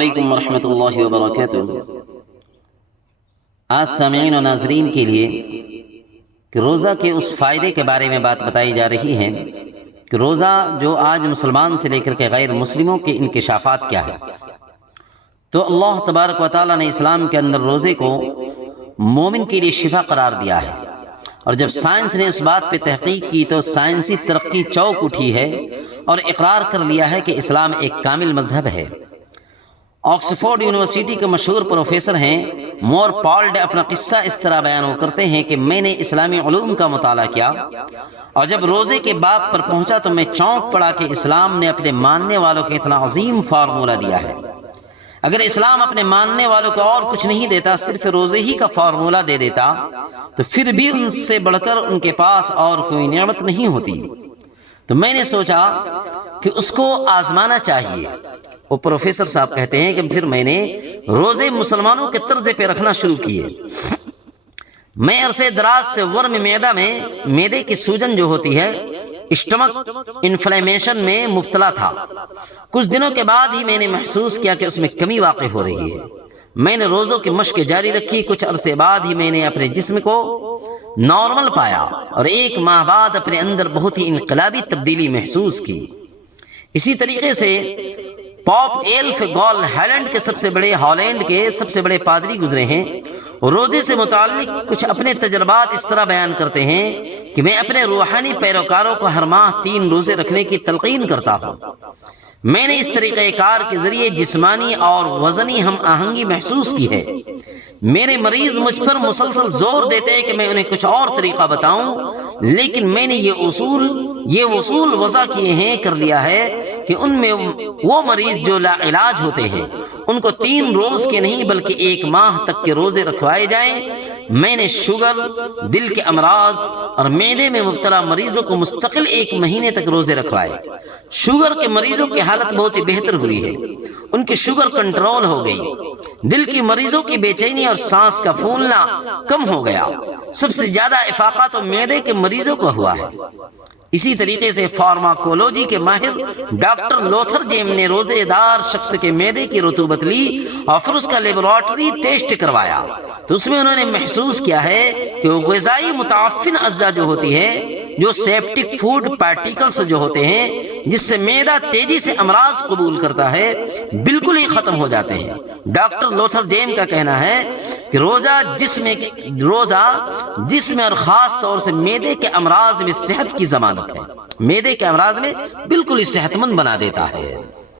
علیکم ورحمۃ اللہ وبرکاتہ۔ آج سامعین و ناظرین کے لیے کہ روزہ کے اس فائدے کے بارے میں بات بتائی جا رہی ہے کہ روزہ جو آج مسلمان سے لے کر کے غیر مسلموں کے انکشافات کیا ہے۔ تو اللہ تبارک و تعالیٰ نے اسلام کے اندر روزے کو مومن کے لیے شفا قرار دیا ہے، اور جب سائنس نے اس بات پہ تحقیق کی تو سائنسی ترقی چوک اٹھی ہے اور اقرار کر لیا ہے کہ اسلام ایک کامل مذہب ہے۔ آکسفورڈ یونیورسٹی کے مشہور پروفیسر ہیں مور پالڈ اپنا قصہ اس طرح بیان کرتے ہیں کہ میں نے اسلامی علوم کا مطالعہ کیا اور جب روزے کے باب پر پہنچا تو میں چونک پڑا کہ اسلام نے اپنے ماننے والوں کو اتنا عظیم فارمولہ دیا ہے۔ اگر اسلام اپنے ماننے والوں کو اور کچھ نہیں دیتا، صرف روزے ہی کا فارمولہ دے دیتا، تو پھر بھی ان سے بڑھ کر ان کے پاس اور کوئی نعمت نہیں ہوتی۔ تو میں نے سوچا کہ اس کو آزمانا چاہیے۔ وہ پروفیسر صاحب کہتے ہیں کہ پھر میں نے روزے مسلمانوں کے طرز پہ رکھنا شروع کیے۔ میں عرصے دراز سے ورم معدہ میں معدے کی سوجن جو ہوتی ہے، اسٹمک انفلیمیشن میں مبتلا تھا۔ کچھ دنوں کے بعد ہی میں نے محسوس کیا کہ اس میں کمی واقع ہو رہی ہے۔ میں نے روزوں کی مشق جاری رکھی۔ کچھ عرصے بعد ہی میں نے اپنے جسم کو نارمل پایا اور 1 ماہ بعد اپنے اندر بہت ہی انقلابی تبدیلی محسوس کی۔ اسی طریقے سے پاپ ایلف گال ہالینڈ کے سب سے بڑے پادری گزرے ہیں۔ روزے سے متعلق کچھ اپنے تجربات اس طرح بیان کرتے ہیں کہ میں اپنے روحانی پیروکاروں کو ہر ماہ 3 روزے رکھنے کی تلقین کرتا ہوں۔ میں نے اس طریقہ کار کے ذریعے جسمانی اور وزنی ہم آہنگی محسوس کی ہے۔ میرے مریض مجھ پر مسلسل زور دیتے ہیں کہ میں انہیں کچھ اور طریقہ بتاؤں، لیکن میں نے یہ اصول وضع کیے ہیں، کر لیا ہے کہ ان میں وہ مریض جو لا علاج ہوتے ہیں ان کو 3 روز کے نہیں بلکہ 1 ماہ تک کے روزے رکھوائے جائیں۔ میں نے شوگر، دل کے امراض اور معدے میں مبتلا مریضوں کو مستقل 1 مہینے تک روزے رکھوائے۔ شوگر کے مریضوں کی حالت بہت ہی بہتر ہوئی ہے، ان کی شوگر کنٹرول ہو گئی۔ دل کی مریضوں کی بے چینی اور سانس کا پھولنا کم ہو گیا۔ سب سے زیادہ افاقہ تو معدے کے مریضوں کو ہوا ہے۔ اسی طریقے سے فارماکولوجی کے ماہر ڈاکٹر لوتھر جیم نے روزے دار شخص کے معدے کی رطوبت لی اور پھر اس کا لیبارٹری ٹیسٹ کروایا، تو اس میں انہوں نے محسوس کیا ہے کہ وہ غذائی متعفن اجزاء جو ہوتی ہے، جو سیپٹک فوڈ پارٹیکلز جو ہوتے ہیں جس سے معدہ تیزی سے امراض قبول کرتا ہے، بالکل ہی ختم ہو جاتے ہیں۔ ڈاکٹر لوتھر جیم کا کہنا ہے کہ روزہ جسم اور خاص طور سے معدے کے امراض میں صحت کی ضمانت ہے، معدے کے امراض میں بالکل ہی صحت مند بنا دیتا ہے۔